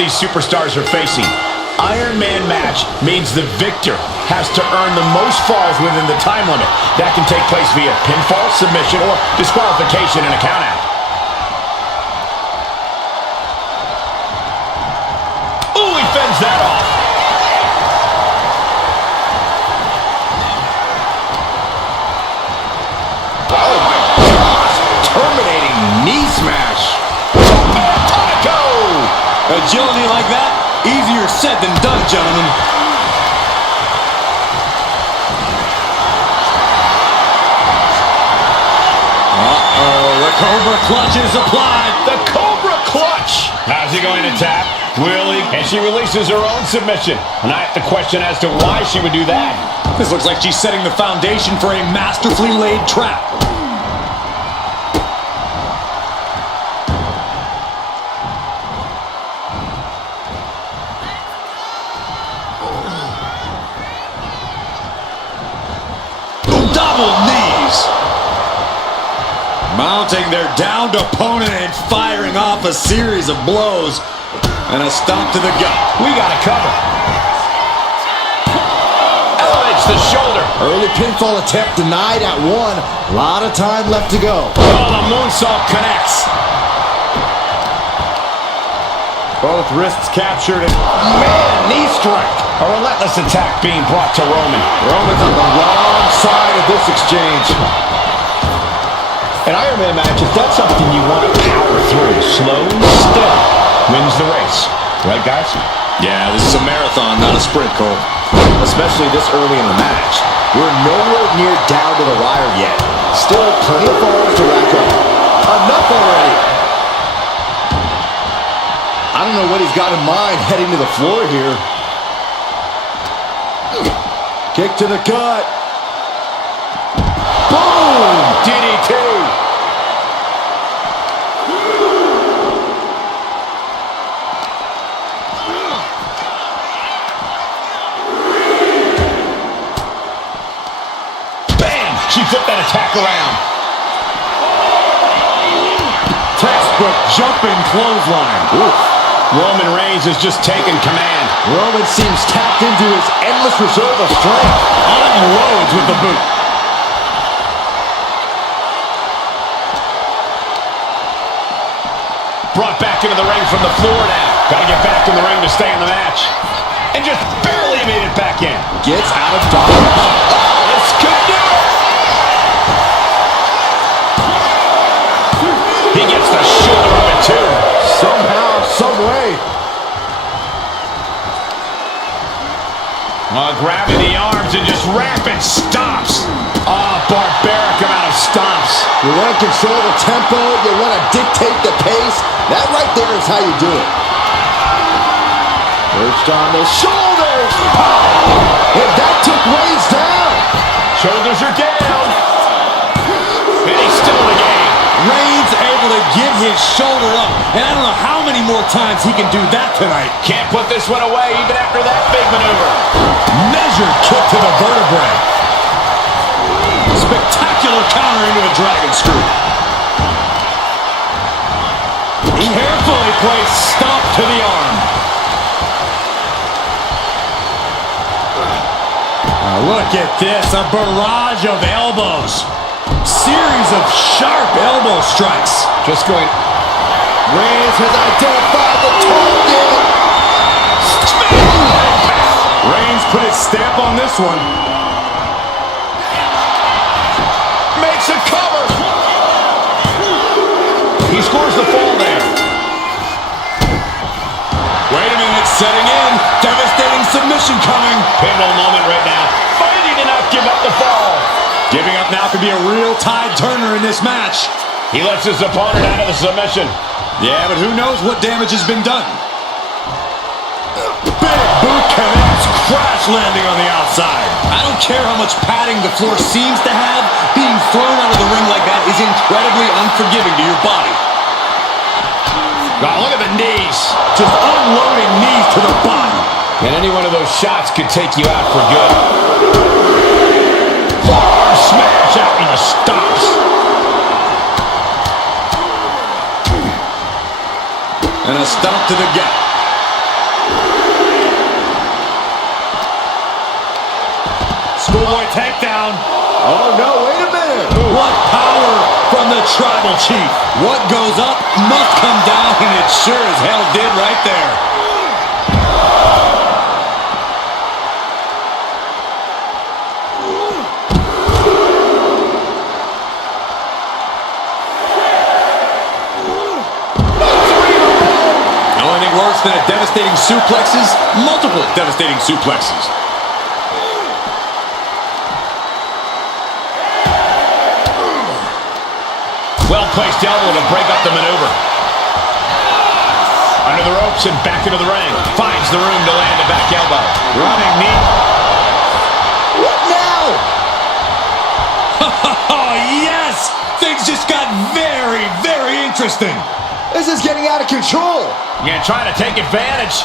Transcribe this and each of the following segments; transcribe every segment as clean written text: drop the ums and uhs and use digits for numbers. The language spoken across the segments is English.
these superstars are facing. Iron Man match means the victor has to earn the most falls within the time limit. That can take place via pinfall, submission, or disqualification in a countout. Ooh, he fends that off. Oh my gosh, terminating knee smash. Agility like that, easier said than done, gentlemen. The Cobra Clutch is applied. The Cobra Clutch. How's he going to tap? Will he? And she releases her own submission. And I have to question as to why she would do that. This looks like she's setting the foundation for a masterfully laid trap. Mounting their downed opponent and firing off a series of blows. And a stomp to the gut. We got a cover. Elevates the shoulder. Early pinfall attempt denied at 1. A lot of time left to go. Oh, the moonsault connects. Both wrists captured. And man, knee strike. A relentless attack being brought to Roman. Roman's on the wrong side of this exchange. An Iron Man match, if that's something you want to power through, slow and steady wins the race. Right, guys? Yeah, this is a marathon, not a sprint, Cole. Especially this early in the match. We're nowhere near down to the wire yet. Still plenty of falls to rack up. Enough already. I don't know what he's got in mind heading to the floor here. Kick to the gut. Boom! DDT. She flipped that attack around. Textbook jumping clothesline. Oof. Roman Reigns has just taken command. Roman seems tapped into his endless reserve of strength. Unloads with the boot. Brought back into the ring from the floor now. Got to get back in the ring to stay in the match. And just barely made it back in. Gets out of dodge. This could do it. He gets the shoulder of it too. Somehow, some way. Grabbing the arms and just rapid stomps. Barbaric amount of stomps. You want to control the tempo. You want to dictate the pace. That right there is how you do it. Perched on the shoulders. And that took Reigns down. Shoulders are down. And he's still in the game. Reigns able to get his shoulder up. And I don't know how many more times he can do that tonight. Can't put this one away even after that big maneuver. Measured kick to the vertebrae. Spectacular counter into a dragon screw. Carefully placed stomp to the arm. Look at this, a barrage of elbows. Series of sharp elbow strikes. Just going. Reigns has identified the target. Reigns put his stamp on this one. Makes a cover. He scores the fall there. Wait a minute, setting in. Devastating submission coming. Pivotal moment right now. Fighting to not give up the fall. Giving up now could be a real tide turner in this match. He lets his opponent out of the submission. Yeah, but who knows what damage has been done. Big boot connects, crash landing on the outside. I don't care how much padding the floor seems to have, being thrown out of the ring like that is incredibly unforgiving to your body. Oh, look at the knees. Just unloading knees to the body. And any one of those shots could take you out for good. Forearm smash out in the stomps. And a stomp to the gut. Oh, no, wait a minute. What power from the Tribal Chief. What goes up must come down, and it sure as hell did right there. The only thing worse than a devastating suplex is multiple devastating suplexes. Well-placed elbow to break up the maneuver. Under the ropes and back into the ring. Finds the room to land a back elbow. Running knee. What now? Oh, yes! Things just got very, very interesting. This is getting out of control. Yeah, trying to take advantage.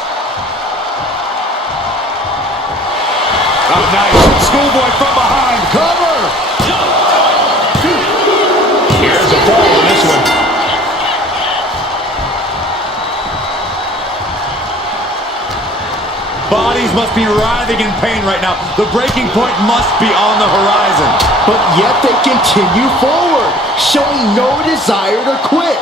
Oh, nice. Schoolboy from behind. Cover. Here's a fall on this one. Bodies must be writhing in pain right now. The breaking point must be on the horizon. But yet they continue forward, showing no desire to quit.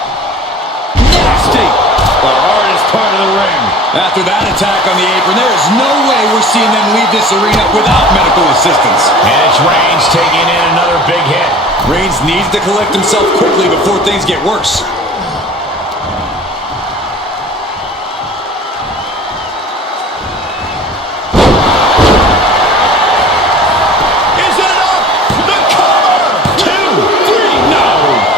Nasty! The hardest part of the ring. After that attack on the apron, there is no way we're seeing them leave this arena without medical assistance. And it's Reigns taking in another big hit. Reigns needs to collect himself quickly before things get worse. Is it enough? The cover! 2, 3, no!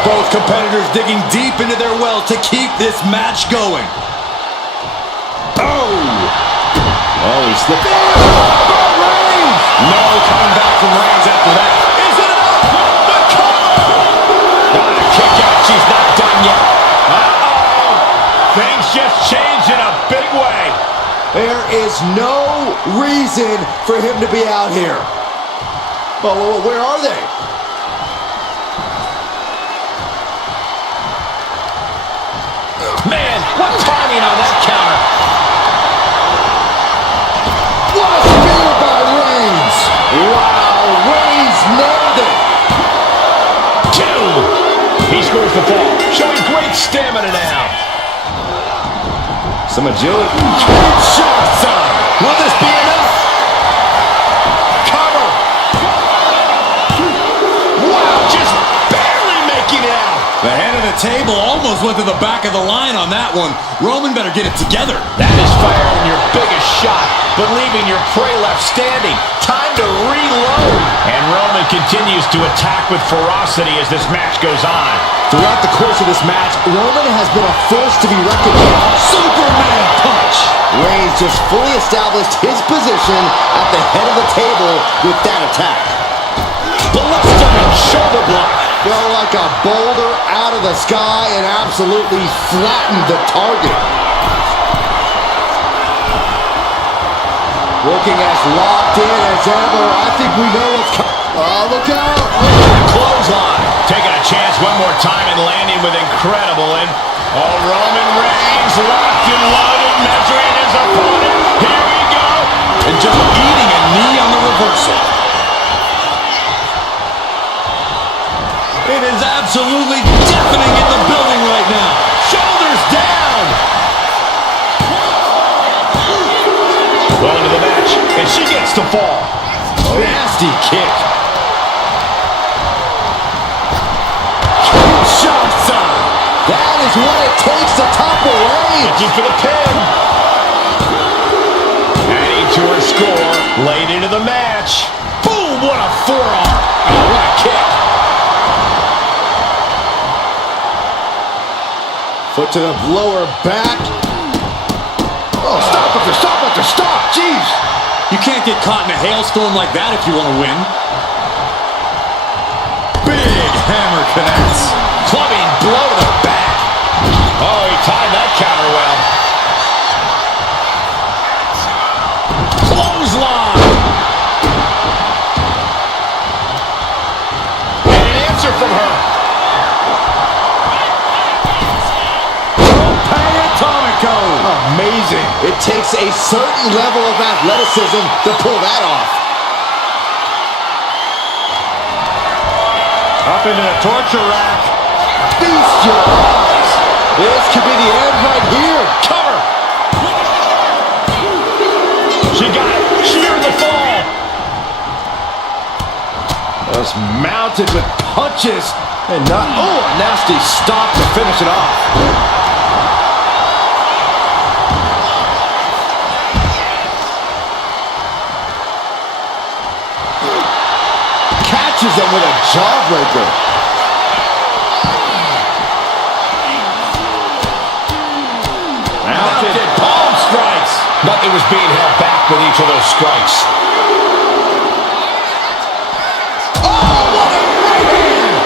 Both competitors digging deep into their well to keep this match going. Oh, he slipped. Reigns! No coming back from Reigns after that. Is it enough? The cover! Not a kick out. She's not done yet. Uh-oh! Things just changed in a big way. There is no reason for him to be out here. But where are they? Man, what timing on that counter. What a spear by Reigns! Wow, Reigns nailed it! 2. He scores the fall, showing great stamina now. Some agility. Shots on. Will this be enough? Cover. Wow, just barely making it out. The head of the table almost went to the back of the line on that one. Roman better get it together. That is firing your biggest shot, but leaving your prey left standing. Time to reload. And Roman continues to attack with ferocity as this match goes on. Throughout the course of this match, Roman has been a force to be reckoned with. Superman punch. Reigns just fully established his position at the head of the table with that attack. Blistering shoulder block. Fell like a boulder out of the sky and absolutely flattened the target. Looking as locked in as ever. I think we know what's coming. Oh, look out. Clothesline. Taking a chance one more time and landing with incredible. And Roman Reigns locked and loaded, measuring his opponent. Here we go. And just eating a knee on the reversal. It is absolutely deafening in the building right now. Shoulders down. Well into the match, and she gets to fall. Nasty kick. Shots on. That is what it takes to topple Reigns. Looking for the pin. Adding to her score, late into the match. Boom, what a forearm. Oh, what a kick. Foot to the lower back. Oh, stop after stop after stop. Jeez. You can't get caught in a hailstorm like that if you want to win. Big hammer connects. Clubbing blow to the back. Oh, he timed that counter well. Clothesline. And an answer from her. Amazing. It takes a certain level of athleticism to pull that off. Up into the torture rack. Feast your eyes. This could be the end right here. Cover. She got it. She earned the fall. Just mounted with punches. And not, oh, a nasty stop to finish it off. Catches them with a jawbreaker. Mounted palm strikes. Nothing was being held back with each of those strikes. Oh, what a right hand!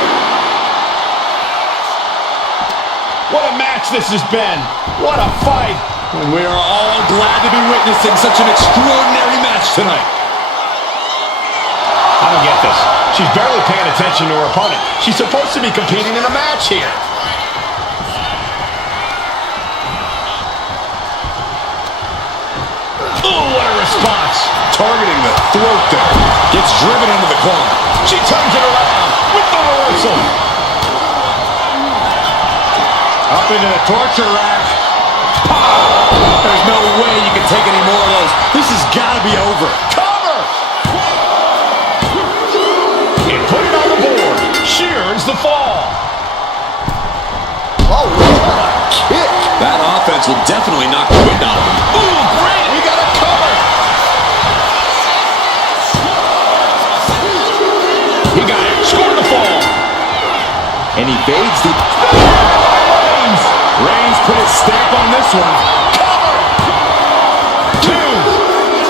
What a match this has been. What a fight. And we are all glad to be witnessing such an extraordinary match tonight. I don't get this. She's barely paying attention to her opponent. She's supposed to be competing in a match here. Oh, what a response. Targeting the throat there. Gets driven into the corner. She turns it around with the reversal. Up into the torture rack. There's no way you can take any more of those. This has got to be over. Cover. And put it on the board. She earns the fall. Oh, what a kick. That offense will definitely knock the wind out of him. Ooh, great. We got a cover. He got it. Scored the fall. And he evades the... Reigns put his stamp on this one. Cover. Two.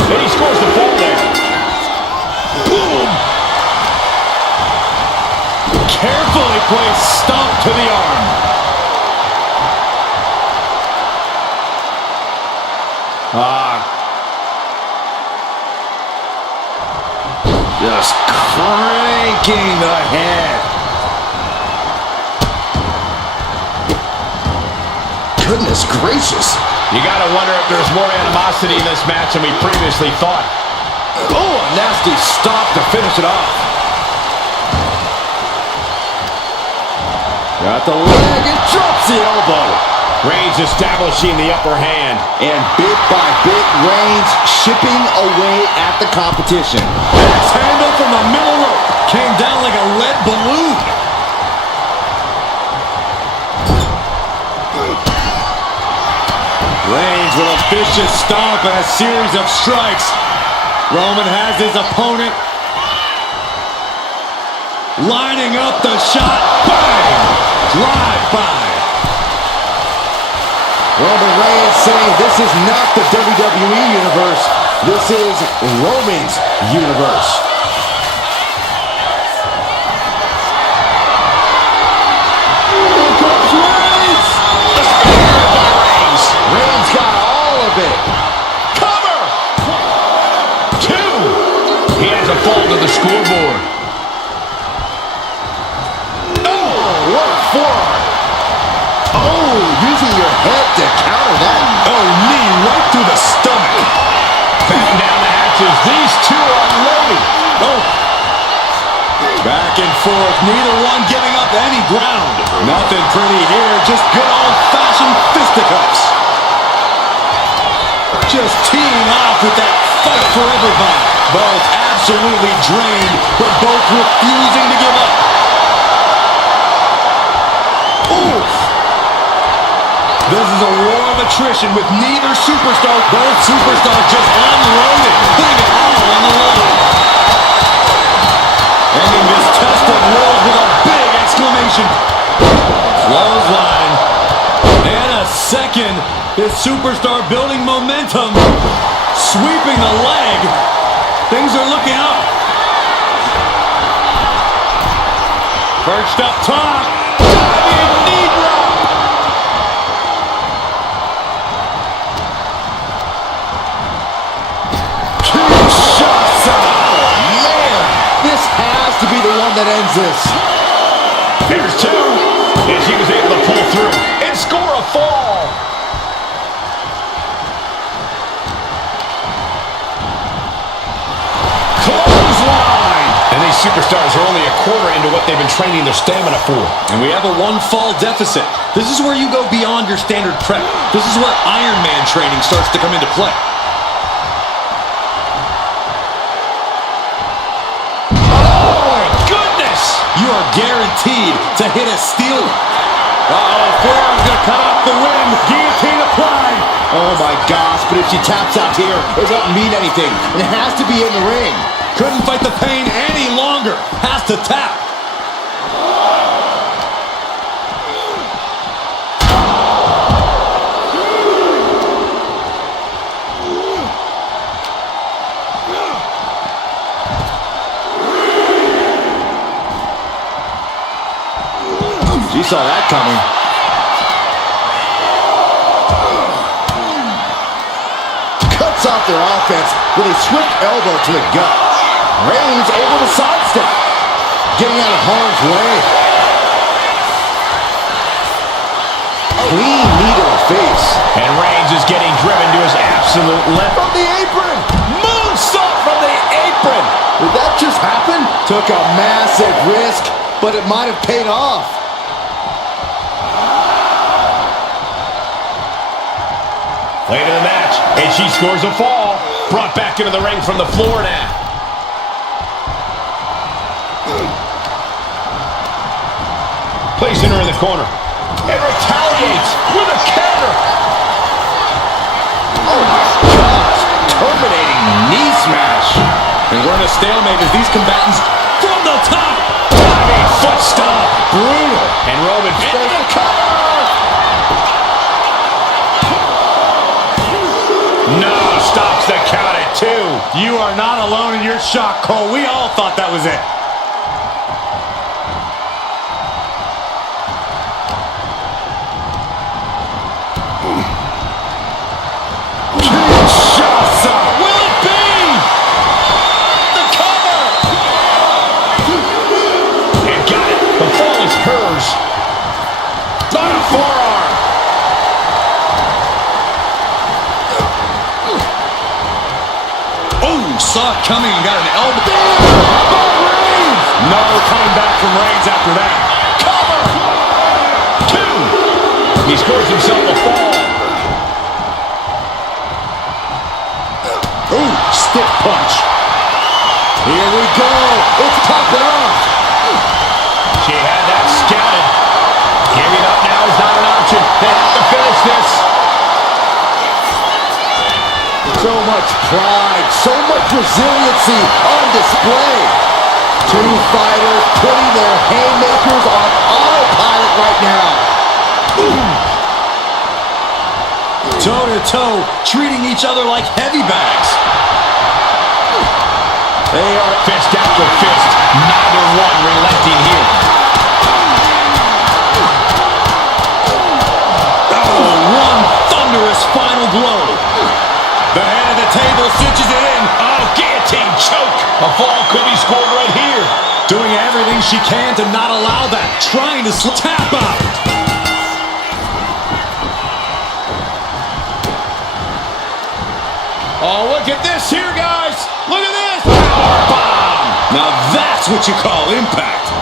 And he scores the fall there. Boom. Carefully placed stomp to the arm. Just cranking the head. Goodness gracious. You got to wonder if there's more animosity in this match than we previously thought. Oh, a nasty stop to finish it off. Got the leg and drops the elbow. Reigns establishing the upper hand. And bit by bit, Reigns chipping away at the competition. Axe handle from the middle rope. Came down like a lead balloon. Reigns with a vicious stomp and a series of strikes. Roman has his opponent lining up the shot. Bang! Drive-by. Roman Reigns saying this is not the WWE Universe. This is Roman's universe. Here comes Reigns! The spear by Reigns. Reigns got all of it. Cover. Two. He has a fall to the scoreboard. Oh, what a forearm. Oh, using your head to counter that. Oh, knee right through the stomach. Back down the hatches. These two are loaded. Oh. Back and forth, neither one giving up any ground. Nothing pretty here, just good old-fashioned fisticuffs. Just teeing off with that fight forever vibe. Both absolutely drained, but both refusing to give up. Oof. This is a war of attrition with neither superstar. Both superstars just unloaded, putting it all on the line. Ending this test of wills with a big exclamation. Clothesline. And a second. This superstar building momentum. Sweeping the leg. Things are looking up. Perched up top. Diving knee drop. To be the one that ends this. There's two. And she was able to pull through and score a fall. Clothesline. And they superstars are only a quarter into what they've been training their stamina for. And we have a one-fall deficit. This is where you go beyond your standard prep. This is where Iron Man training starts to come into play. Oh, my goodness! You are guaranteed to hit a steel. Uh-oh, forearm's gonna cut off the wind. Guillotine applied. Oh my gosh, but if she taps out here, it doesn't mean anything. And it has to be in the ring. Couldn't fight the pain any longer. Has to tap. She saw that coming. Cuts off their offense with a swift elbow to the gut. Reigns able to sidestep. Getting out of harm's way. Clean knee to the face. And Reigns is getting driven to his absolute limit. From the apron. Moonsault from the apron. Did that just happen? Took a massive risk, but it might have paid off. Late in the match, and she scores a fall. Brought back into the ring from the floor now. Placing her in the corner. And retaliates with a counter. Oh my gosh. Terminating knee smash. And we're in a stalemate as these combatants from the top. Diving foot stomp. Brutal. And Roman into the cover. No, stops the count at 2. You are not alone in your shock, Cole. We all thought that was it. Kinshasa. Will it be? The cover. And got it. The fall is hers. On a forearm. Saw it coming and got an elbow. No coming back from Reigns after that. Cover. 2. He scores himself a fall. Ooh, stiff punch. Here we go. It's popping off. She had that scouted. Giving up now is not an option. They have to finish this. So much pride, so much resiliency on display. Two fighters putting their haymakers on autopilot right now. Toe to toe, treating each other like heavy bags. They are fist after fist. Neither one relenting here. Oh, one thunderous final blow. The head of the table cinches it in. Oh, guillotine choke. A fall could be scored right here. Doing everything she can to not allow that. Trying to tap out. Oh, look at this here, guys. Look at this. Power bomb. Now that's what you call impact.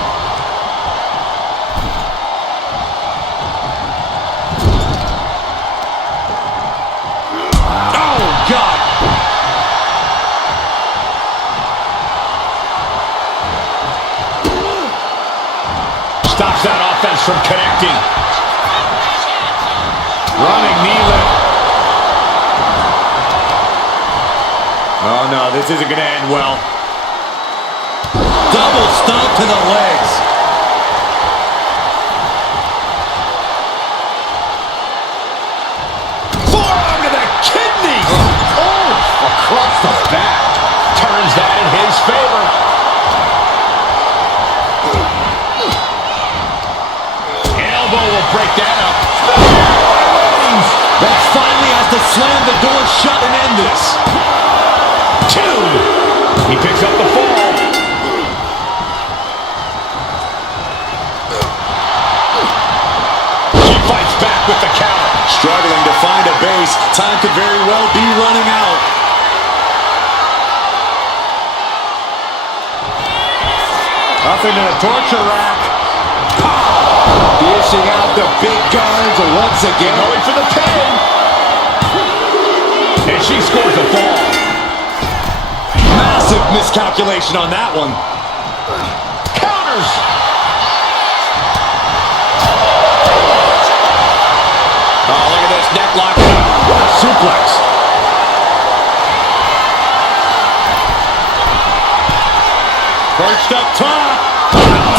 God. Stops that offense from connecting. Running knee lift. Oh no, this isn't going to end well. Double stomp to the legs. Forearm to the kidneys. Oh, across the back. Turns that in his favor. Elbow will break that up. That finally has to slam the door shut and end this. 2. He picks up the fall. She fights back with the counter. Struggling to find a base. Time could very well be running out. Up into the torture rack. Dishing out the big guns once again. Going for the pin. And she scores a fall. Massive miscalculation on that one. Counters. Oh, look at this. Neck lock. What a suplex. Perched up top.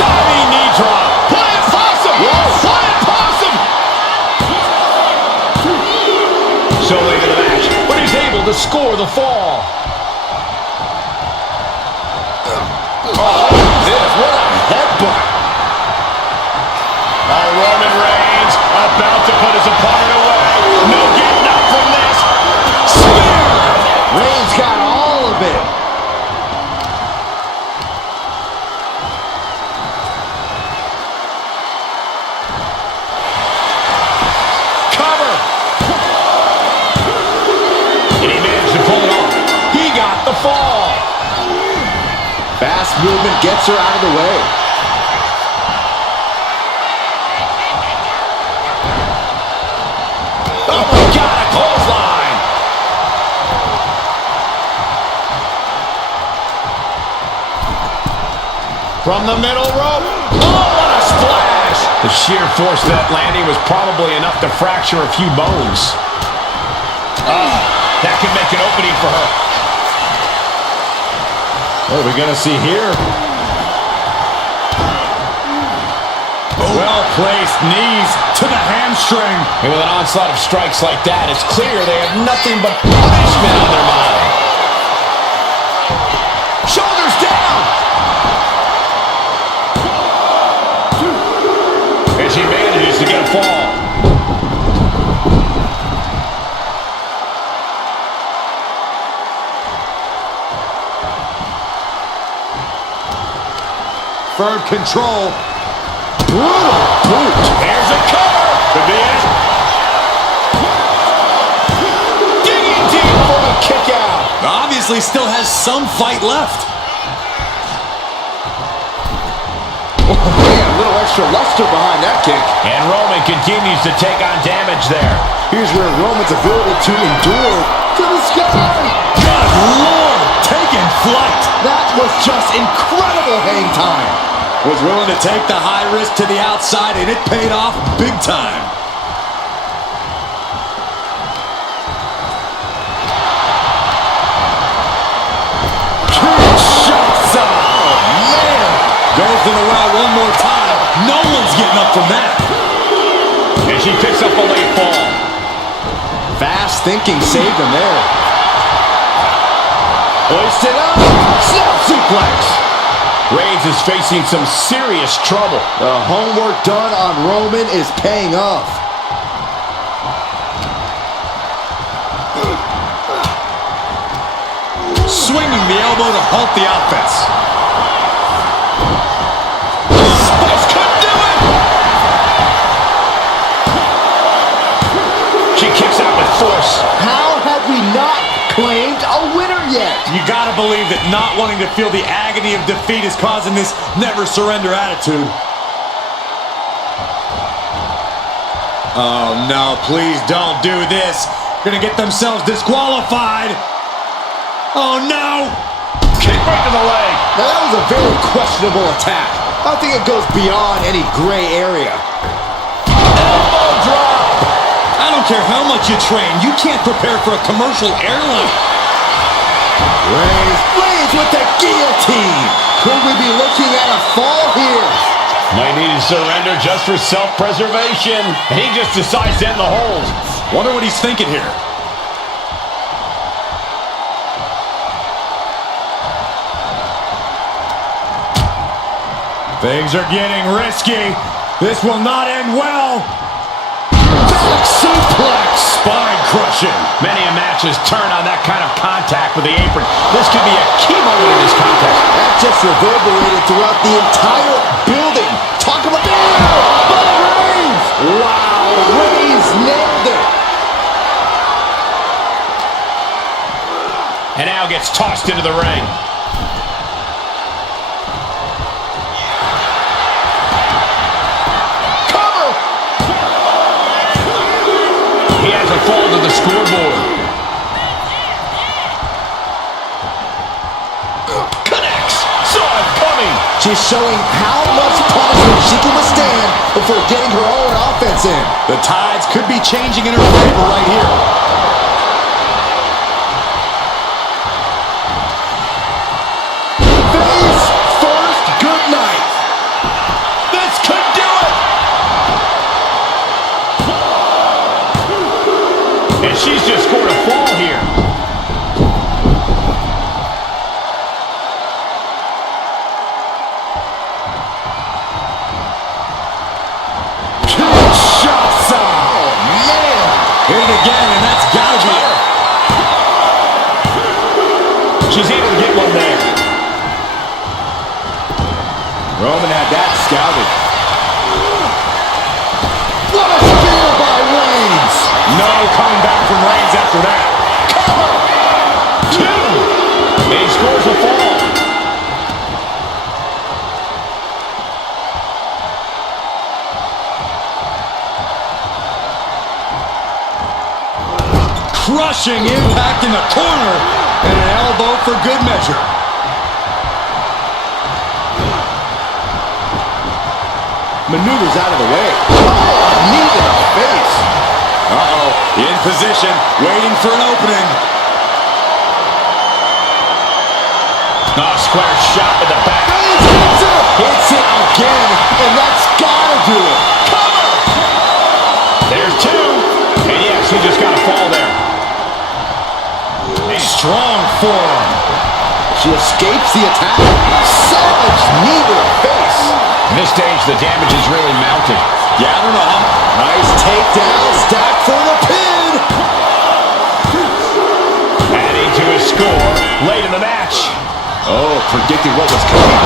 Diving knee drop. Flying possum. Flying possum. So late in the match, but he's able to score the fall. Oh, this, what a headbutt. Oh, Roman Reigns about to put his opponent away. No getting up from this. Spear. Reigns got all of it. Cover. And he managed to pull it off. He got the fall. Fast movement gets her out of the way. Oh my God, a clothesline. From the middle rope. Oh, what a splash. The sheer force of that landing was probably enough to fracture a few bones. That could make an opening for her. What are we going to see here? Well-placed knees to the hamstring. And with an onslaught of strikes like that, it's clear they have nothing but punishment on their mind. Shoulders down. And she manages to get a fall. Firm control. Brutal boot. There's a cover. Could be it. Digging deep for a kick out. Obviously still has some fight left. Oh, man, a little extra luster behind that kick. And Roman continues to take on damage there. Here's where Roman's ability to endure to the sky. Good Lord, taking flight. That was just incredible hang time. Was willing to take the high risk to the outside, and it paid off big time. Shots up. Oh, man. Goes to the well one more time. No one's getting up from that. And she picks up a late fall. Fast thinking saved him there. Hoisted up. Snap suplex. Reigns is facing some serious trouble. The homework done on Roman is paying off. Swinging the elbow to halt the offense. This could do it! She kicks out with force. How have we not claimed a winner yet? You gotta believe that not wanting to feel the agony of defeat is causing this never surrender attitude. Oh no, please don't do this. Gonna get themselves disqualified. Oh no! Kick right to the leg. Now that was a very questionable attack. I think it goes beyond any gray area. Elbow drop. I don't care how much you train, you can't prepare for a commercial airline. Reigns with the guillotine. Could we be looking at a fall here? Might need to surrender just for self-preservation. He just decides to end the hold. Wonder what he's thinking here. Things are getting risky. This will not end well. Back suplex. Spine crushing. Many a match has turned on that kind of contact with the apron. This could be a key moment in this contest. That just reverberated throughout the entire building. Talk about by Reigns. Wow, Reigns nailed it. And now gets tossed into the ring. scoreboard. Connects. Saw it coming. She's showing how much punishment she can withstand before getting her own offense in. The tides could be changing in her favor right here. Face first, good night. This could do it. And she's just scored a fall here. Hit it again, and that's gotta be it. She's able to get one there. Roman had that scouted. What a spear by Reigns. No coming back from Reigns after that. Cover. Two. And he scores a fall. Crushing impact in the corner, and an elbow for good measure. Maneuvers out of the way. Oh, knee to the face. Uh-oh, in position, waiting for an opening. Square shot in the back. Hits it again, and that's gotta do it. Cover. There's two. And yes, he just got a fall there. A strong forearm. She escapes the attack. Savage knee to the face. At this stage, the damage is really mounted. Yeah, I don't know how. Nice takedown, stack for the pin. Adding to his score late in the match. Oh, predicted what was coming.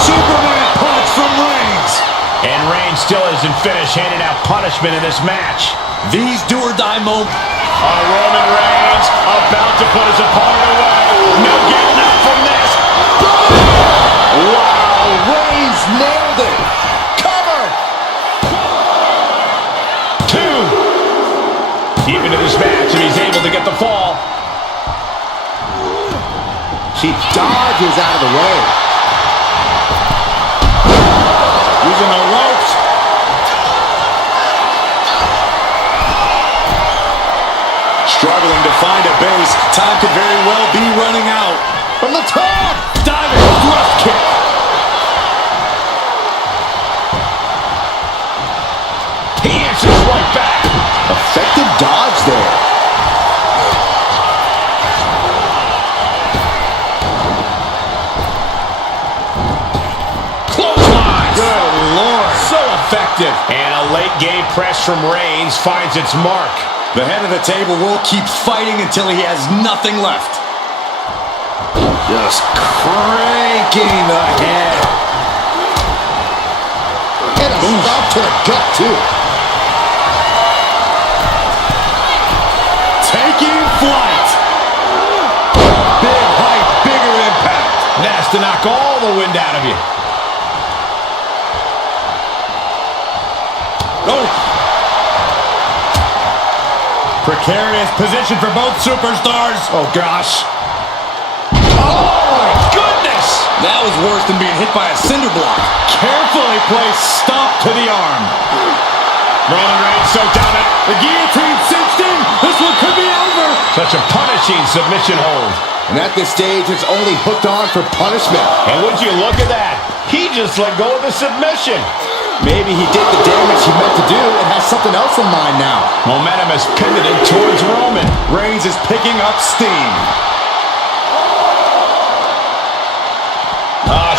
Superman punch from Reigns. And Reigns still isn't finished handing out punishment in this match. These do-or-die moments. Roman Reigns about to put his opponent away. No getting up from this. Wow, Reigns nailed it. Cover. Two. Deep into this match, and he's able to get the fall. She dodges out of the way. Using the ropes. Struggling to find a base. Time could very well be running out. From the top. Diving thrust kick. He answers right back. Effective dodge there. Clothesline. Good Lord. So effective. And a late game press from Reigns finds its mark. The head of the table will keep fighting until he has nothing left. Just cranking the head. And a stop to the gut, too. Taking flight. Big height, bigger impact. That's to knock all the wind out of you. Oh. Precarious position for both superstars. Oh, gosh. Oh, my goodness. That was worse than being hit by a cinder block. Carefully placed stomp to the arm. Roman Reigns so dominant. The guillotine cinched in. This one could be over. Such a punishing submission hold. And at this stage, it's only hooked on for punishment. And would you look at that? He just let go of the submission. Maybe he did the damage he meant to do and has something else in mind now. Momentum has pivoted towards Roman. Reigns is picking up steam.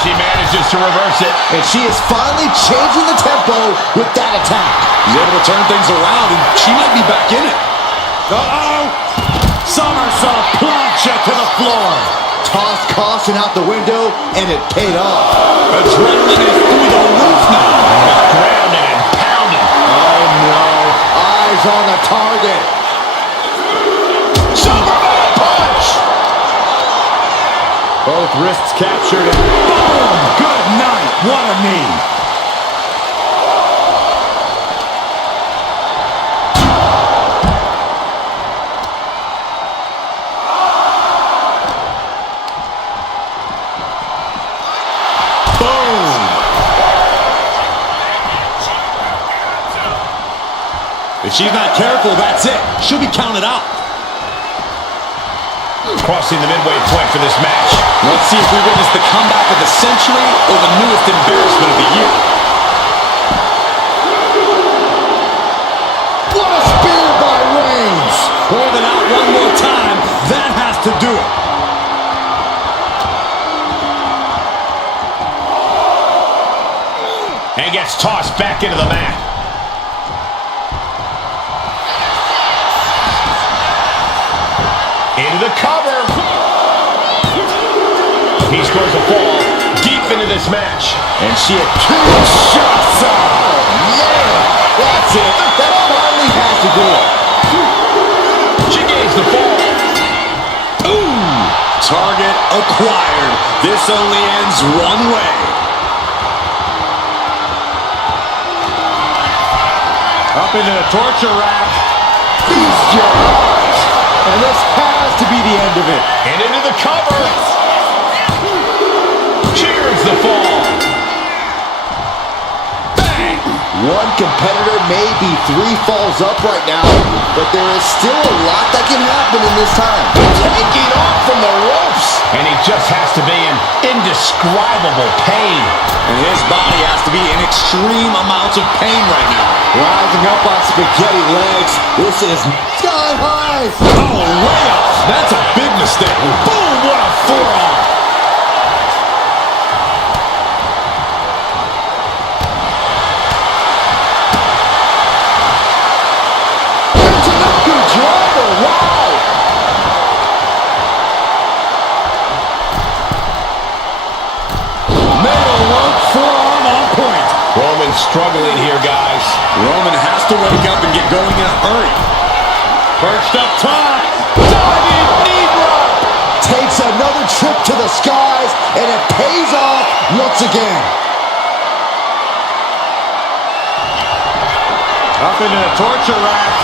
She manages to reverse it. And she is finally changing the tempo with that attack. He's able to turn things around, and she might be back in it. Uh-oh! Somersault plancha to the floor. Tossed caution out the window, and it paid off. Adrenaline is through the roof now. Grounded and pounded. Oh, no. Eyes on the target. Superman punch! Both wrists captured, and boom! Good night. What a knee. If she's not careful, that's it. She'll be counted out. Crossing the midway point for this match. Let's see if we witness the comeback of the century or the newest embarrassment of the year. What a spear by Reigns! Holding out one more time. That has to do it. And gets tossed back into the mat. Into the cover. He scores a fall deep into this match. And she had 2 shots up. Oh, man. That's it. That finally has to do it. She gains the fall. Ooh! Target acquired. This only ends one way. Up into the torture rack. Feast your eyes. And this has to be the end of it. And into the cover. Cheers the fall. Bang! One competitor may be 3 falls up right now, but there is still a lot that can happen in this time. Taking off from the ropes. And he just has to be in indescribable pain. And his body has to be in extreme amounts of pain right now. Rising up on spaghetti legs. This is sky high. Oh, way off. That's a big mistake. Boom, what a forearm. Good driver. Wow. Metal rope forearm on point. Roman's struggling here, guys. Roman has to wake up and get going in a hurry. Perched up top. Diving knee drop. Takes another trip to the skies, and it pays off once again. Up into the torture rack.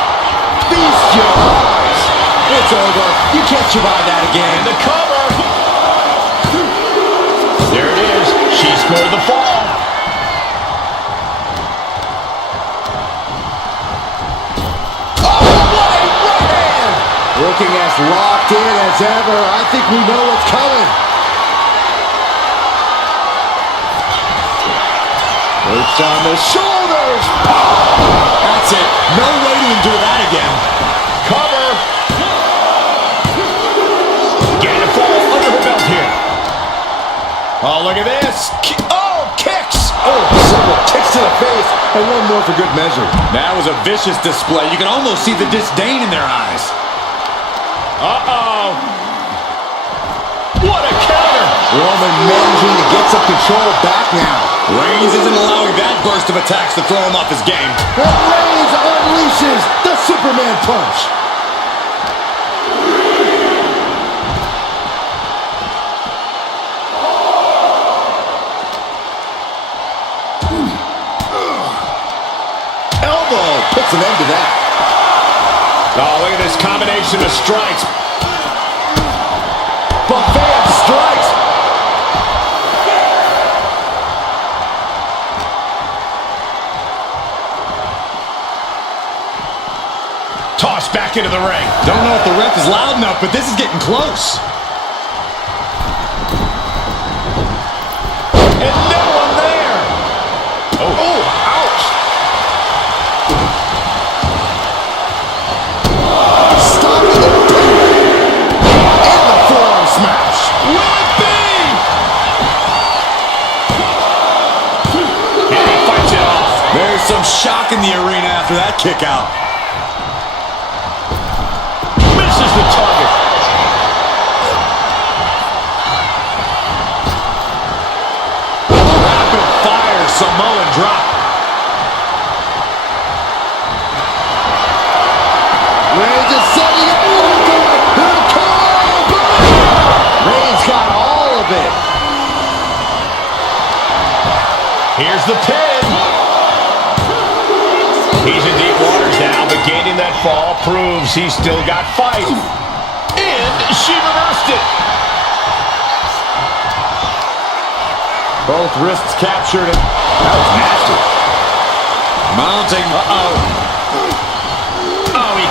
Feast your eyes. It's over. You can't survive that again. And the cover. There it is. She scored the fall. Looking as locked in as ever. I think we know what's coming. Perched on the shoulders. That's it. No way to endure that again. Cover. Getting a fall under her belt here. Oh, look at this. Oh, kicks. Oh, several kicks to the face, and one more for good measure. That was a vicious display. You can almost see the disdain in their eyes. Uh-oh. What a counter. Roman managing to get some control back now. Reigns isn't allowing that burst of attacks to throw him off his game. And Reigns unleashes the Superman punch. Elbow puts an end to that. Oh, look at this combination of strikes. Buffet of strikes. Tossed back into the ring. Don't know if the ref is loud enough, but this is getting close. And no one there. Oh, ouch. Stopping the pin. And the forearm smash. Will it be? And he fights it off. There's some shock in the arena after that kick out. Misses the target. Rapid fire Samoan drop. Reigns is setting up. Here it comes. Reigns got all of it. Here's the pin. He's in deep waters now, but gaining that fall proves he's still got fight. And she reversed it. Both wrists captured. That was nasty. Mounting.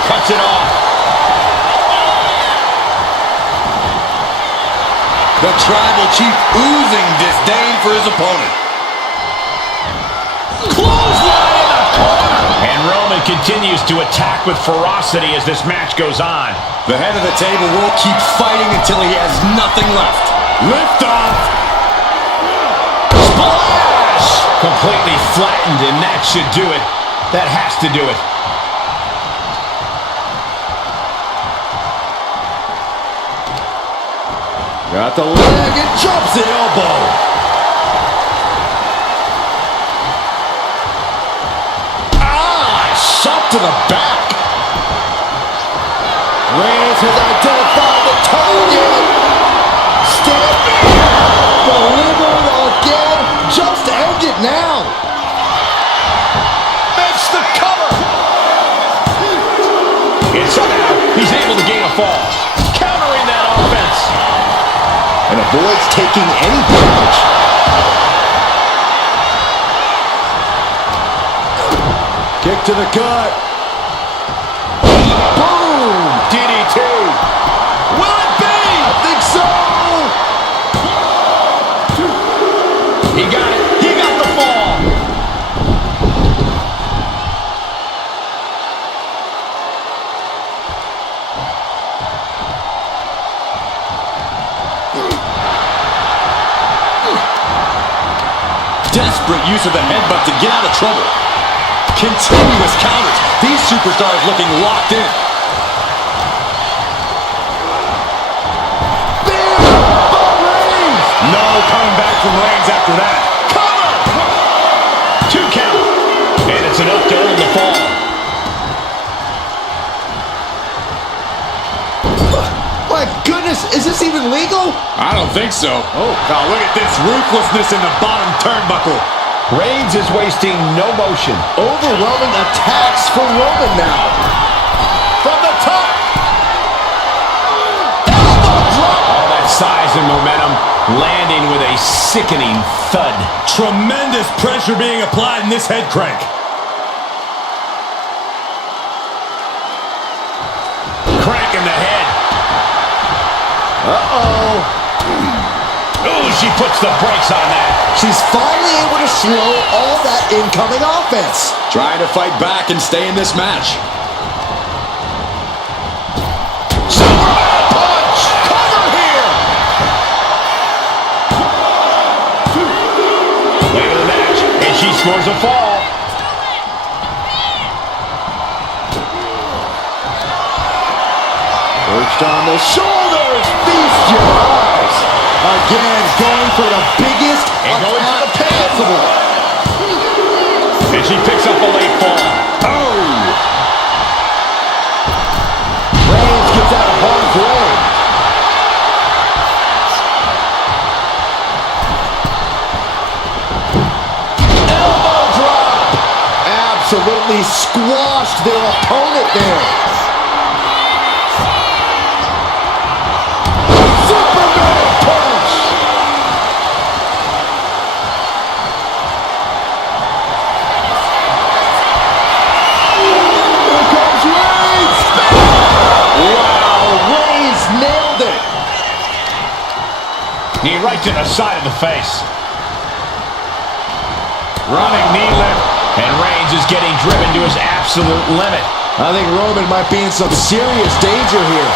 cuts it off. The Tribal Chief oozing disdain for his opponent. Clothesline in the corner. And Roman continues to attack with ferocity as this match goes on. The head of the table will keep fighting until he has nothing left. Lift off. Splash! Completely flattened, and that should do it. That has to do it. Got the leg and jumps the elbow. Shot to the back. Reigns has identified the target. Stand delivered again. Just end it now. Makes the cover. And somehow he's able to gain a fall. Countering that offense. And avoids taking any damage. Kick to the gut. Boom! DDT. Will it be? I think so. He got it. He got the fall. Desperate use of the headbutt to get out of trouble. Continuous counters. These superstars looking locked in. No coming back from Reigns after that. Cover! 2 count. And it's enough to earn the fall. My goodness, is this even legal? I don't think so. Oh, God, look at this ruthlessness in the bottom turnbuckle. Reigns is wasting no motion. Overwhelming attacks for Roman now. From the top. Elbow drop. All that size and momentum landing with a sickening thud. Tremendous pressure being applied in this head crank. Crank in the head. Uh-oh. Ooh, she puts the brakes on that. She's finally able to slow all that incoming offense. Trying to fight back and stay in this match. Superman punch! Cover here! Late in the match, and she scores a fall. Perched on the shoulders, feast your eyes. Again, going for the biggest And going for the pin. possible. And she picks up a late fall. Oh! Reigns gets out of harm's way. Elbow drop! Absolutely squashed their opponent there. Superman punch! Here comes Reigns! Wow, Reigns nailed it! Knee right to the side of the face. Running knee lift. And Reigns is getting driven to his absolute limit. I think Roman might be in some serious danger here.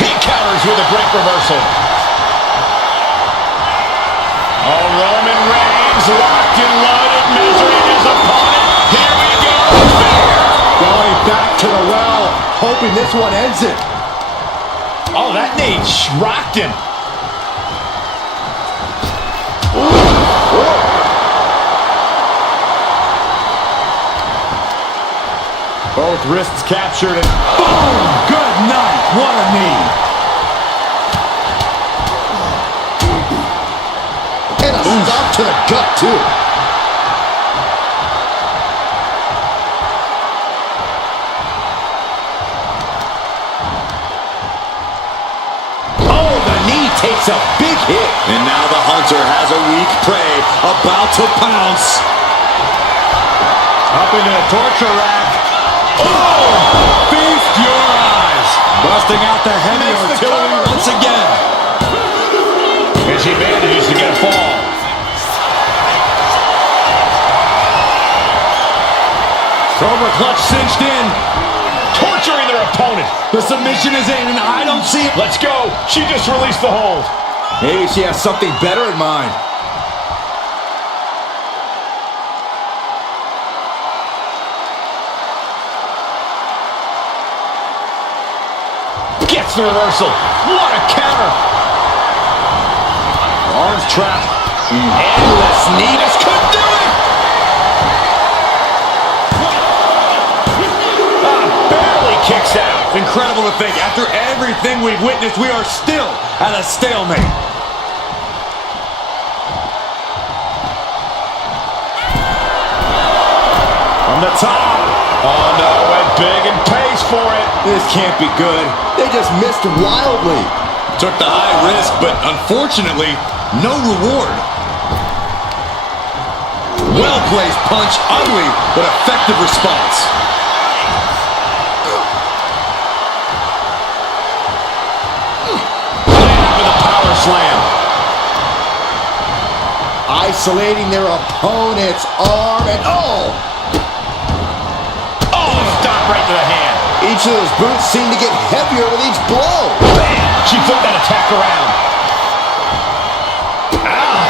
He counters with a great reversal. Oh, Roman Reigns locked and loaded, measuring his opponent. Here we go. Going back to the well, hoping this one ends it. Oh, that knee rocked him. Both wrists captured and boom! Good night. What a knee. And a stop to the gut, too. Oh, the knee takes a big hit. And now the Hunter has a weak prey about to pounce. Up into the torture rack. Oh! Feast your eyes. Busting out the heavy artillery once again. And she manages to get a fall. Cobra clutch cinched in. Torturing their opponent. The submission is in, and I don't see it. Let's go. She just released the hold. Maybe she has something better in mind. Gets the reversal. What a counter. Arms trapped. Endless knee. This could do it. Barely kicks out. Incredible to think. After everything we've witnessed, we are still at a stalemate. From the top. Oh no, went big and pays for it. This can't be good. They just missed wildly. Took the high risk, but unfortunately, no reward. Well-placed punch, ugly, but effective response. With a power slam. Isolating their opponent's arm and Oh, stop right to the hand. each of those boots seem to get heavier with each blow. Bam! She flipped that attack around. Ow!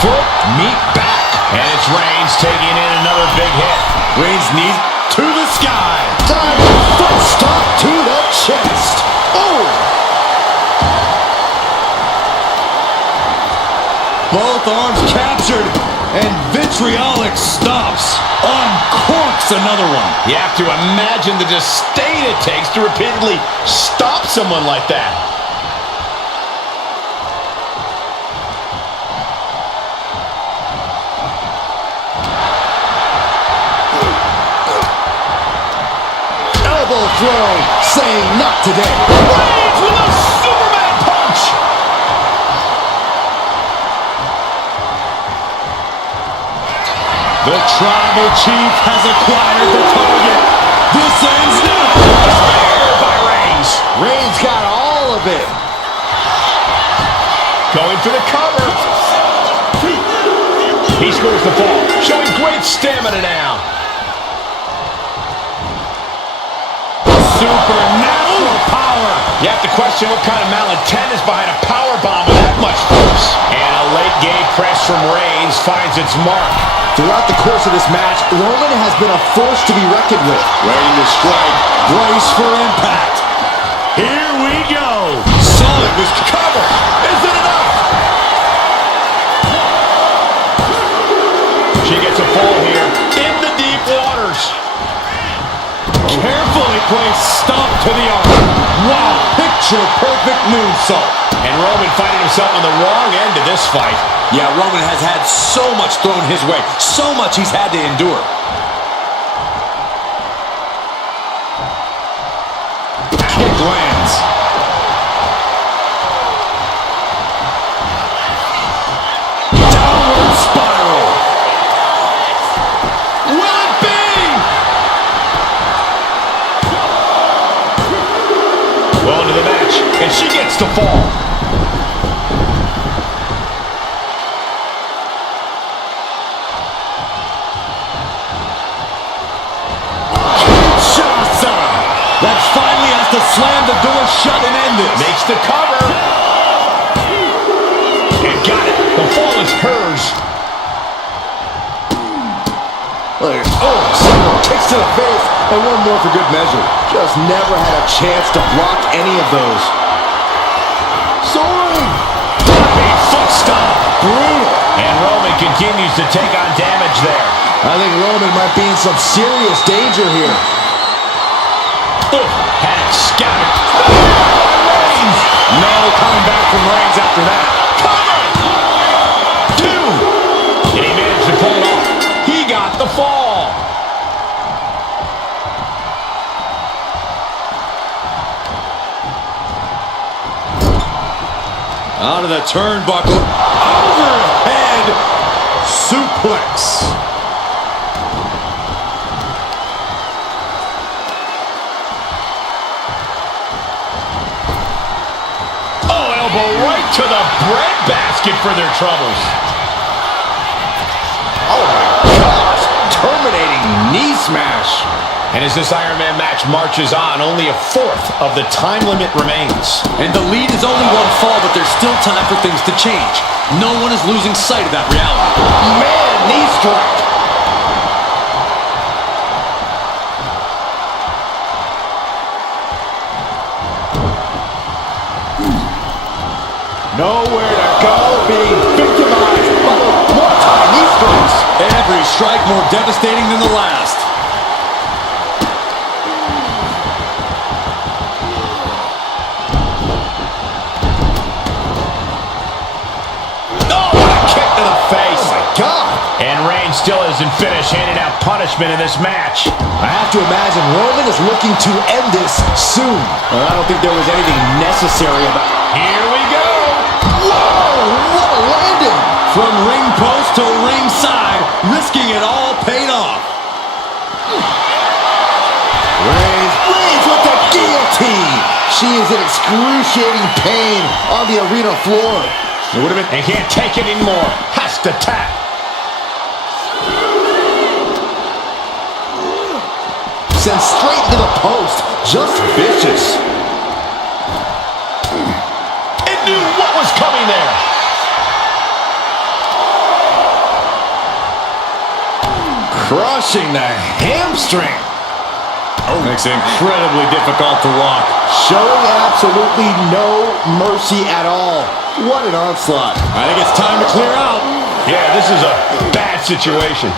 Foot meet back. And it's Reigns taking in another big hit. Reigns knee to the sky. Diving foot stop to the chest. Oh! Both arms captured, and vitriolic stops. Uncorks another one. You have to imagine the disdain it takes to repeatedly stop someone like that. Elbow throw, saying not today. Reigns with a Superman punch. The tribal chief has acquired the target. This ends now. Spear by Reigns. Reigns got all of it. Going for the cover. He scores the fall, showing great stamina now. Supernatural power. You have to question what kind of malintent is behind a powerbomb with that much force. And a late-game press from Reigns finds its mark. Throughout the course of this match, Roman has been a force to be reckoned with. Ready to strike. Brace for impact. Here we go. Saw it was cover. Is it enough? She gets a fall here in the deep waters. Carefully placed stomp to the arm. Wow, picture perfect moonsault. And Roman finding himself on the wrong end of this fight. Yeah, Roman has had so much thrown his way. So much he's had to endure. Kick lands. Downward spiral. Will it be? Well into the match, and she gets the fall. That finally has to slam the door shut and end this. Makes the cover. And got it. The fall is hers. Several kicks to the face, and one more for good measure. Just never had a chance to block any of those. Soaring. Big foot stomp. Brutal. And Roman continues to take on damage there. I think Roman might be in some serious danger here. Had it scattered. No coming back from Reigns after that. Cover! 2. And he managed to pull it off. He got the fall. Out of the turnbuckle. Overhead suplex. elbow right to the breadbasket for their troubles. Oh my gosh, terminating knee smash. And as this Iron Man match marches on, only a fourth of the time limit remains. And the lead is only one fall, but there's still time for things to change. No one is losing sight of that reality. Man, knee strike. Nowhere to go, being victimized by the more-time knee strikes. Every strike more devastating than the last. Still isn't finished handing out punishment in this match. I have to imagine Roman is looking to end this soon. I don't think there was anything necessary about it. Here we go. Whoa, what a landing. From ring post to ring side, risking it all paid off. Reigns with the guillotine. She is in excruciating pain on the arena floor. It would have been, and can't take it anymore. Has to tap. Sent straight to the post. Just vicious. It knew what was coming there. Crushing the hamstring. Oh, makes it incredibly difficult to walk. Showing absolutely no mercy at all. What an onslaught. I think it's time to clear out. Yeah, this is a bad situation.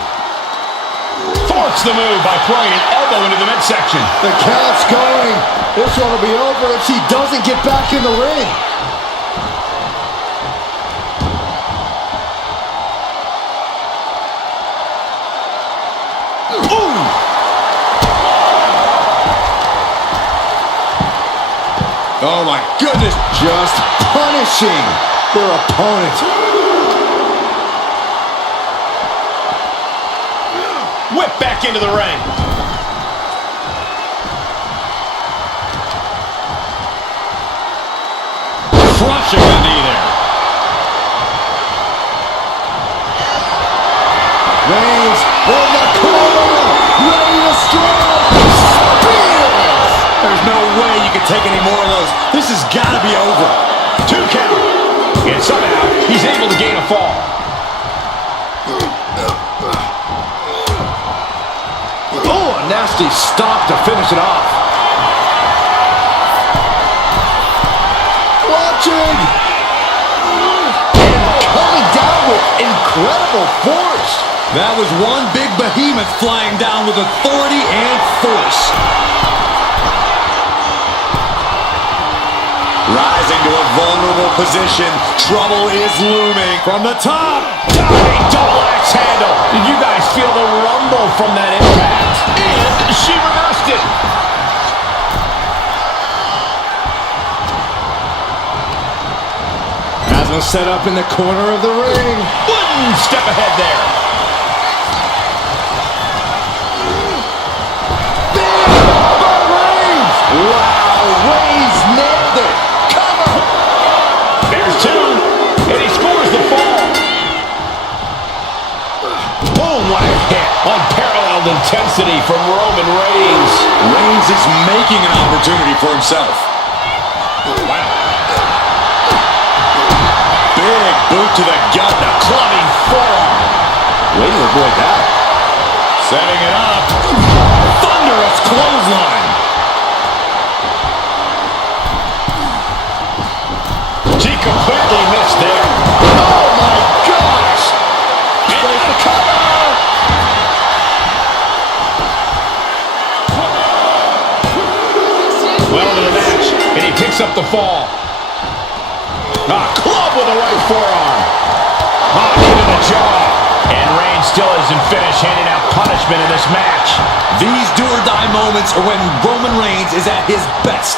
Thwarts the move by throwing an elbow into the midsection. The count's going. This one will be over if she doesn't get back in the ring. Ooh! Oh my goodness. Just punishing their opponent. Whip back into the ring. Crushing the knee there. Reigns in the corner. Ready to strike. Spears. There's no way you can take any more of those. This has got to be over. 2 count. And somehow he's able to gain a fall. Oh, a nasty stop to finish it off. Watching. And coming down with incredible force. That was one big behemoth flying down with authority and force. Rising to a vulnerable position. Trouble is looming from the top. Diving double axe handle. Did you guys feel the rumble from that impact? And she reversed it. Haslam set up in the corner of the ring. One step ahead there. Wow, Reigns nailed it. Cover. There's 2, and he scores the fall. Boom, what a hit. Unparalleled intensity from Roman Reigns. Reigns is making an opportunity for himself. Wow. Big boot to the gut. The clubbing forearm. Way to avoid that. Setting it up. Thunderous clothesline. She completely missed there. Oh my gosh! There's the cover! Well into the match, and he picks up the fall. Club with the right forearm. Knee to the jaw. And Reigns still isn't finished handing out punishment in this match. These do-or-die moments are when Roman Reigns is at his best.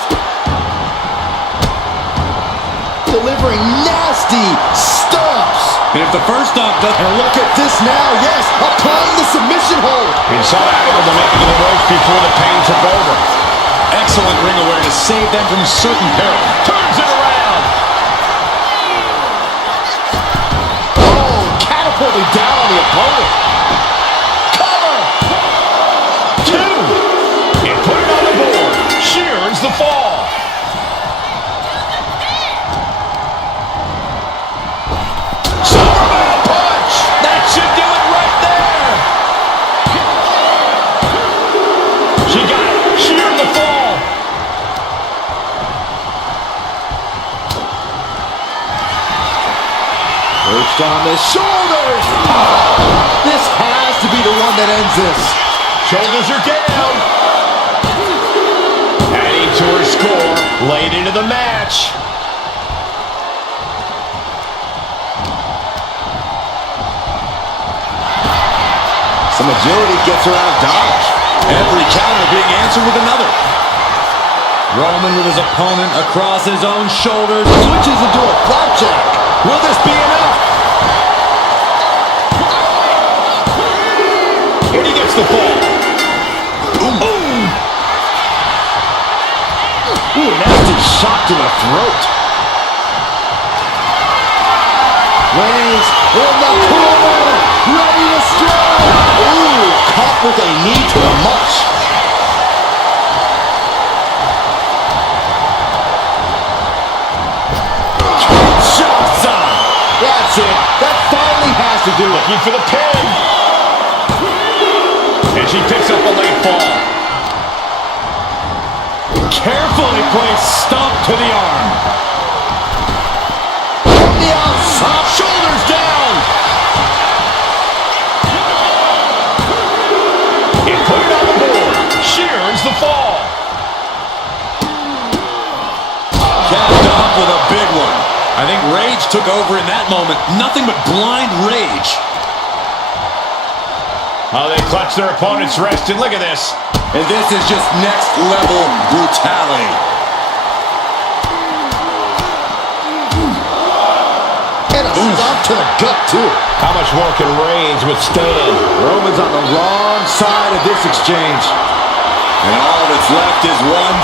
Delivering nasty stomps. And if the first stomp doesn't... And look at this now, yes, applying the submission hold. He saw that able to make it to the ropes before the pain took over. Excellent ring awareness saved them from certain peril. Turns it around. the opponent. Cover! 2! And put it on the board. She earns the fall. Superman punch! That should do it right there. She got it. She earned the fall. Perched on the shoulders. This has to be the one that ends this. Shoulders are down. Adding to her score, late into the match. Some agility gets her out of dodge. Every counter being answered with another. Roman with his opponent across his own shoulders. Switches into a flapjack. Will this be enough? And he gets the fall. Ooh, nasty shot to the throat. Reigns in the corner, ready to strike. Ooh, caught with a knee to the mush. That's it. That finally has to do it. Looking for the pin. And she picks up a late fall. Carefully placed stomp to the arm. From the outside. Shoulders down. And put it on the board. She earns the fall. Capped off with a big one. I think rage took over in that moment. Nothing but blind rage. Oh, they clutch their opponent's wrist, and look at this. And this is just next level brutality. And a stop to the gut, too. How much more can Reigns withstand? Roman's on the wrong side of this exchange. And all that's left is one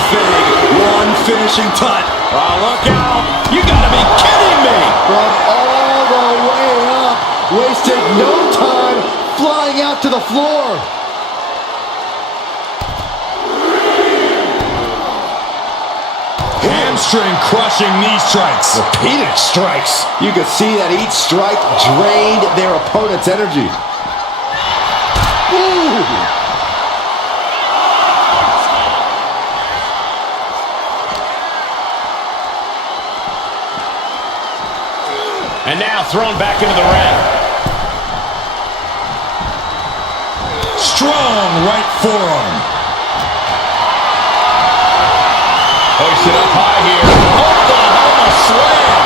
finishing touch. Oh, look out. You gotta be kidding me. From all the way up, wasted no time flying out to the floor. Hamstring crushing knee strikes. Repeated strikes. You could see that each strike drained their opponent's energy. Ooh. And now thrown back into the ring. Strong right forearm. Hoisted up high here. Oklahoma slam.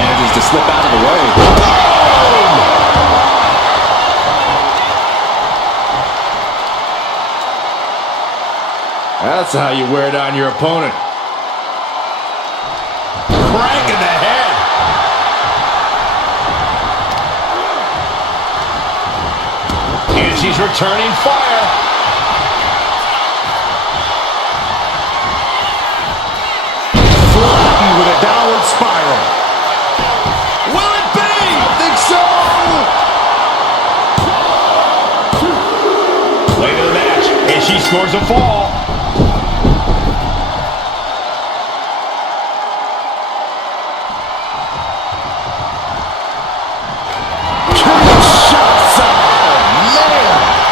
Manages to slip out of the way. Boom! That's how you wear down your opponent. Crank in the head. And she's returning fire. Flattened with a downward spiral. Will it be? I think so. Late in the match, and she scores a fall.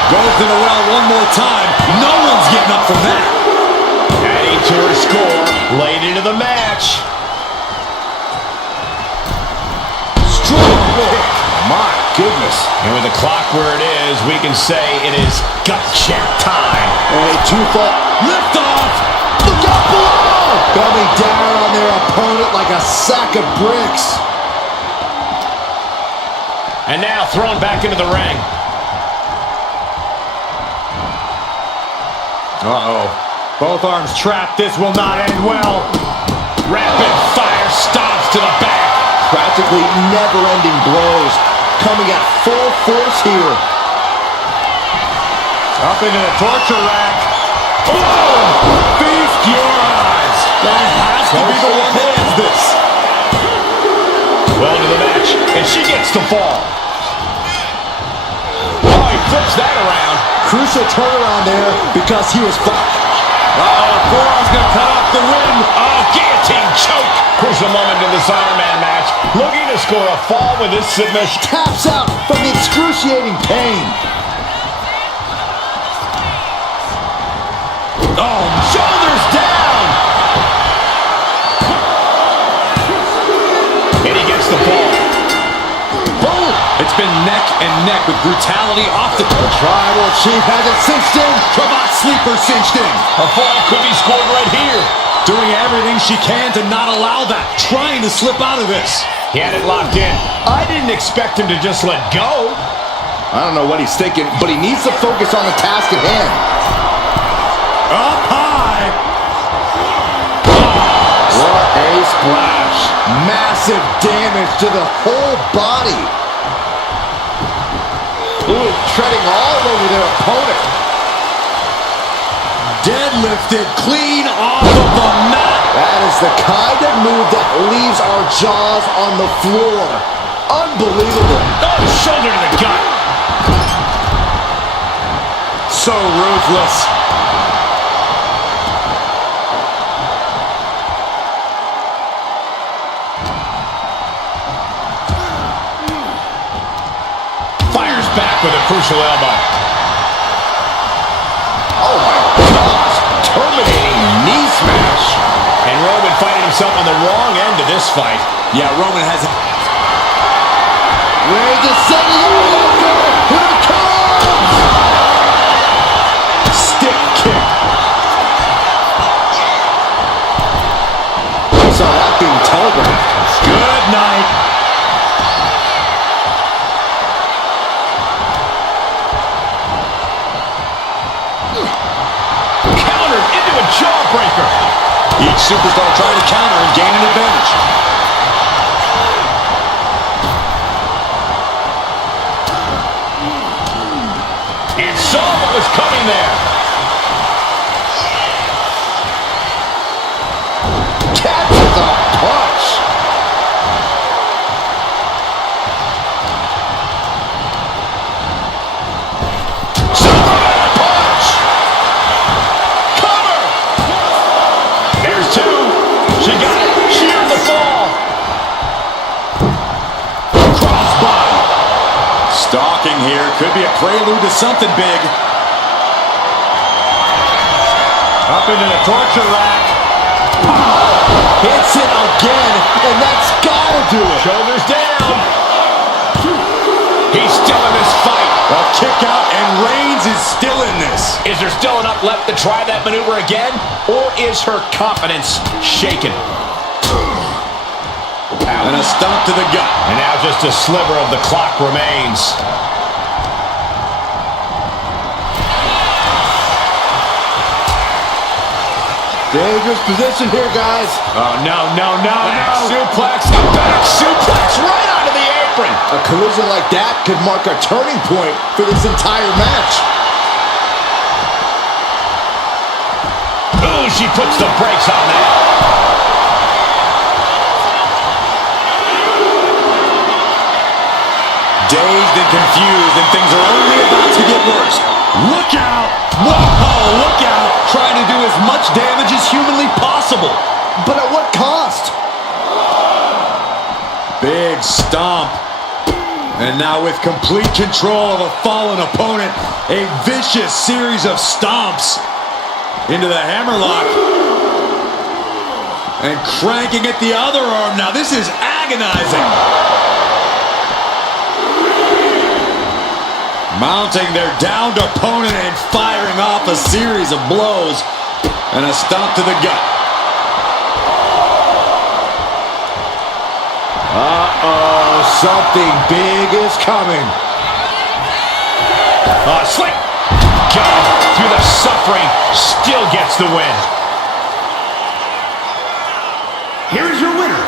Goes to the well one more time. No one's getting up from that. Adding to her score, late into the match. Strong kick. My goodness. And with the clock where it is, we can say it is gut check time. And a two-fall. Lift off. Look out below. Coming down on their opponent like a sack of bricks. And now thrown back into the ring. Uh-oh. Both arms trapped. This will not end well. Rapid fire stomps to the back. Practically never-ending blows. Coming at full force here. Up into the torture rack. Boom! Feast your eyes. That has to be the one that ends this. Well into the match, and she gets the fall. crucial turnaround there because he was Forearm's gonna cut off the win. Oh, guillotine choke. Crucial moment in this Iron Man match. Looking to score a fall with this submission. taps out from the excruciating pain. Oh, shoulders down. And he gets the ball. Boom! It's been neck and neck with brutality off the Tribal Chief has it cinched in. Cravat sleeper cinched in. A fall could be scored right here. Doing everything she can to not allow that. Trying to slip out of this. He had it locked in. I didn't expect him to just let go. I don't know what he's thinking, but he needs to focus on the task at hand. Up high. What a splash. Massive damage to the whole body. Ooh, treading all over their opponent. Deadlifted clean off of the mat. That is the kind of move that leaves our jaws on the floor. Unbelievable. Oh, shoulder to the gut. So ruthless. Fires back with a crucial elbow. Oh my gosh. Terminating knee smash. And Roman finding himself on the wrong end of this fight. Yeah, Roman has it. Reigns is setting up the anchor. Here it comes. Stick kick. Saw that being telegraphed. Good night. Countered into a jawbreaker. Each superstar trying to counter and gain an advantage. And saw what was coming there. Catches a punch. Superman punch. Cover. There's two. She got it. Sheared the fall. Crossbody. Stalking here. Could be a prelude to something big. Up into the torture rack. Hits it again, and that's gotta do it. Shoulders down. He's still in this fight. A kick out, and Reigns is still in this. Is there still enough left to try that maneuver again? Or is her confidence shaken? And a stomp to the gut. And now just a sliver of the clock remains. Dangerous position here, guys. Oh, no, no, no, Back no. suplex, a back suplex right onto the apron. A collision like that could mark a turning point for this entire match. Ooh, she puts the brakes on that. Dazed and confused, and things are only about to get worse. Look out! Whoa, look out! Trying to do as much damage as humanly possible. But at what cost? Big stomp. And now with complete control of a fallen opponent, a vicious series of stomps into the hammerlock. And cranking at the other arm. Now this is agonizing. Mounting their downed opponent and firing off a series of blows. And a stomp to the gut. Uh-oh, something big is coming. Slick. God, through the suffering, still gets the win. Here is your winner,